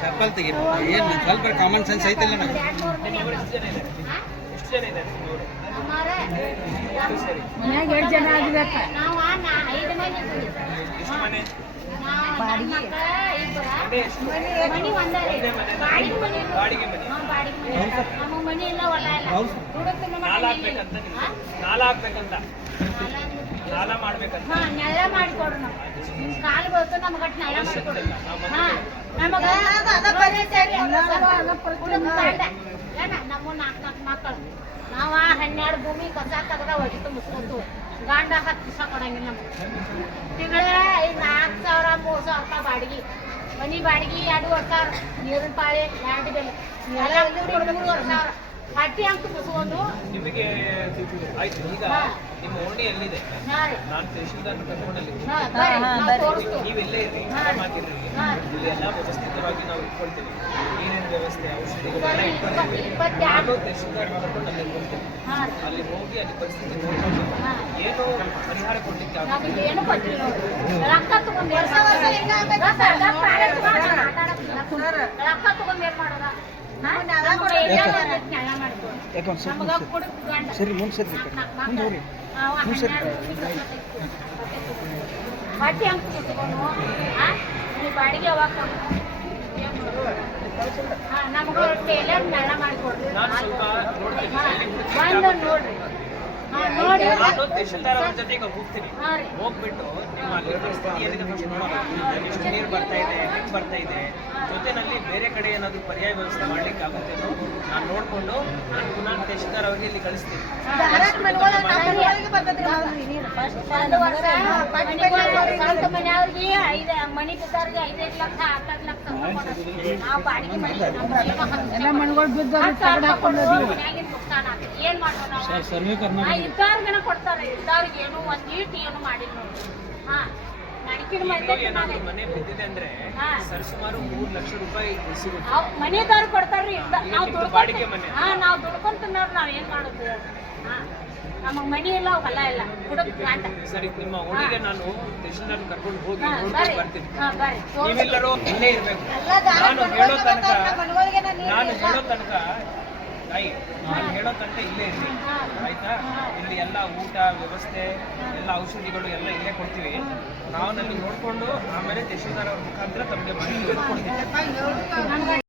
ಚಪ್ಪಲ್ ತೆಗಿ. ಏನು ಸ್ವಲ್ಪ ಕಾಮನ್ ಸೆನ್ಸ್ ಐತಿಲ್ಲ ನನಗೆ? ಮನ್ಯಾಗ ಎರಡು ಜನ ಆಗ್ಬೇಕ ಮನೆ ಹಾಕ್ಬೇಕಂತ ನಾಲ ಮಾಡ್ಬೇಕಂತ ನೆಲ ಮಾಡಿಕೊಡ್ರಿ ನಾವು ಕಾಲು ಬರ್ತದೆ ನಮ್ಗೆ ನೆಲ ಮಾಡಿಕೊಡ್ರಿ ಹಾ ನಮ್ಮ ನಾಲ್ಕು ನಾಲ್ಕು ಮಕ್ಕಳು ನಾವ ಹನ್ನೆರಡು ಭೂಮಿ ಕಸ ತಗದ ಒಗಿ ತುಂಬಿಸ್ಕೊತು ಗಂಡ ಹತ್ತು ದಿವಸ ಕೊಡಂಗಿಲ್ಲ ನಮ್ಗೆ ತಿಂಗಳ ನಾಲ್ಕು ಸಾವಿರ ಮೂರು ಸಾವಿರ ರೂಪಾಯಿ ಬಾಡಿಗೆ ಮನಿ ಬಾಡಿಗೆ ಎರಡೂವರೆ ಸಾವಿರ ನೀರಿನ ಪಾಳೆ ಎರಡು ಬೆಲೆ ಎಲ್ಲ ಮೂರುವರೆ ಸಾವಿರ. ಹಟ್ಟಿ ಅಂತ ನಿಮಗೆ ಆಯ್ತು ಈಗ ನಿಮ್ಮ ಓಣಿ ಎಲ್ಲಿದೆ ನಾನು ತಹಶೀಲ್ದಾರ್ ಕರ್ಕೊಂಡಲ್ಲಿ ನೀವೆಲ್ಲೇ ಇರ್ರಿ ಹಾ. ಮಾತಿರ್ರಿ. ಇಲ್ಲಿ ಎಲ್ಲ ವ್ಯವಸ್ಥಿತವಾಗಿ ನಾವು ಇಟ್ಕೊಳ್ತೀವಿ. ನೀರಿನ ವ್ಯವಸ್ಥೆ ಔಷಧಿಗಳು ಎಲ್ಲ ಬರ್ರಿ, ಇಟ್ಕೊಂಡಿದ್ದೀವಿ ಇಪ್ಪತ್ತು- ನಾನು. ತಹಶೀಲ್ದಾರ್ ಕರ್ಕೊಂಡು ಅಲ್ಲಿ ಇಟ್ಕೊಳ್ತೀನಿ ಅಲ್ಲಿ ಹೋಗಿ ಅಲ್ಲಿ ಪರಿಸ್ಥಿತಿ ನೋಡ್ಕೊಂಡು. ಏನು ಪರಿಹಾರ ಕೊಡ್ಲಿಕ್ಕೆ ಆಗುತ್ತೆ. ಏನು ರಕ್ತ ರೊಕ್ಕ ತಗೊಂಡ್? ರೊಕ್ಕ- ತಗೊಂಡ್ ಏನ್ ಮಾಡೋದ? ಸರಿ? ಮುಂದೆ ಸರಿ ಮುಂದೆ ಹೋಗ್ರಿ. ಬಟ್ಟೆ ಬಾಡಿಗೆ ಯಾವಾಗ ನಮ್ಗೆ ಟೇಲರ್ ನ್ಯಾಯ ಮಾಡ್ಕೊಡ್ರಿ. ಬಂದು ನೋಡ್ರಿ. ನೋಡಿ ನಾನು ತಹಶೀಲ್ದಾರ್ ಅವ್ರ ಜೊತೆಗೆ ಹೋಗ್ತೀನಿ. ಹಾ ರೀ. ಹೋಗ್ಬಿಟ್ಟು ನಿಮ್ಮ ನೋಡೋಣ. ಎಷ್ಟು ನೀರು ಬರ್ತಾ ಇದೆ ಹೆಂಗ್ ಬರ್ತಾ ಇದೆ. ಜೊತೆನಲ್ಲಿ ಬೇರೆ ಕಡೆ ಏನಾದರೂ ಪರ್ಯಾಯ ವ್ಯವಸ್ಥೆ ಮಾಡ್ಲಿಕ್ಕೆ ಆಗುತ್ತೆ ನಾನು ನೋಡ್ಕೊಂಡು ನಾನು ಪುನಃ ತಹಶೀಲ್ದಾರ್ ಅವರಿಗೆ ಇಲ್ಲಿ ಕಳಿಸ್ತೀನಿ. ಸರ್ವೇ ಕರ್ನಾಟಕ ಲಕ್ಷ ಕೊಡ್ತಾರೆ. ಇದ್ದಾರ್ಗೆ ಏನೋ ಒಂದ್ ಈಟ್ ಏನು ಮಾಡಿಲ್ಲ ನೋಡಿ ಹಾ. ಮನೆ ಬಿದ್ದಿದೆ ಅಂದ್ರೆ ಸರ್ ಸುಮಾರು ಮೂರು ಲಕ್ಷ ರೂಪಾಯಿ ಸಿಗುತ್ತೆ. ಅವ್ ಮನೆದವ್ರು ಕೊಡ್ತಾರ್ರಿ. ನಾವು ಬಾಡಿಗೆ ಮನೆ. ಹಾ ನಾವು ದುಡ್ಕೊಂಡ್ ತಿನ್ನೋರು ನಾವ್ ಏನ್ ಮಾಡೋದು? ಹಾ ನಮಗ್ ಮನಿ ಇಲ್ಲ ಹೊಲ ಇಲ್ಲ. ಸರಿ ನಿಮ್ಮ ಓಣಿಗೆ ನಾನು ತಹಶೀಲ್ದಾರ್ ಕರ್ಕೊಂಡು ಹೋಗಿ ನೋಡ್ಕೊಂಡು ಬರ್ತೀನಿ. ನೀವೆಲ್ಲರೂ ಇಲ್ಲೇ ಇರ್ಬೇಕು. ನಾನು ಹೇಳೋ ತನಕ ನಾನು ಹೇಳೋ ತನಕ ತಾಯಿ ನಾನು ಹೇಳೋ ತನಕ ಇಲ್ಲೇ ಇರಲಿ. ಆಯ್ತಾ? ಇಲ್ಲಿ ಎಲ್ಲ ಊಟ, ವ್ಯವಸ್ಥೆ, ಎಲ್ಲ ಔಷಧಿಗಳು ಎಲ್ಲ ಇಲ್ಲೇ ಕೊಡ್ತೀವಿ. ನಾವು ನಲ್ಲಿ ನೋಡ್ಕೊಂಡು ಆಮೇಲೆ ತಹಶೀಲ್ದಾರ್ ಅವ್ರ ಮುಖಾಂತರ ತಮಗೆ ಮಾಡಿ ಕೊಡ್ತೀವಿ.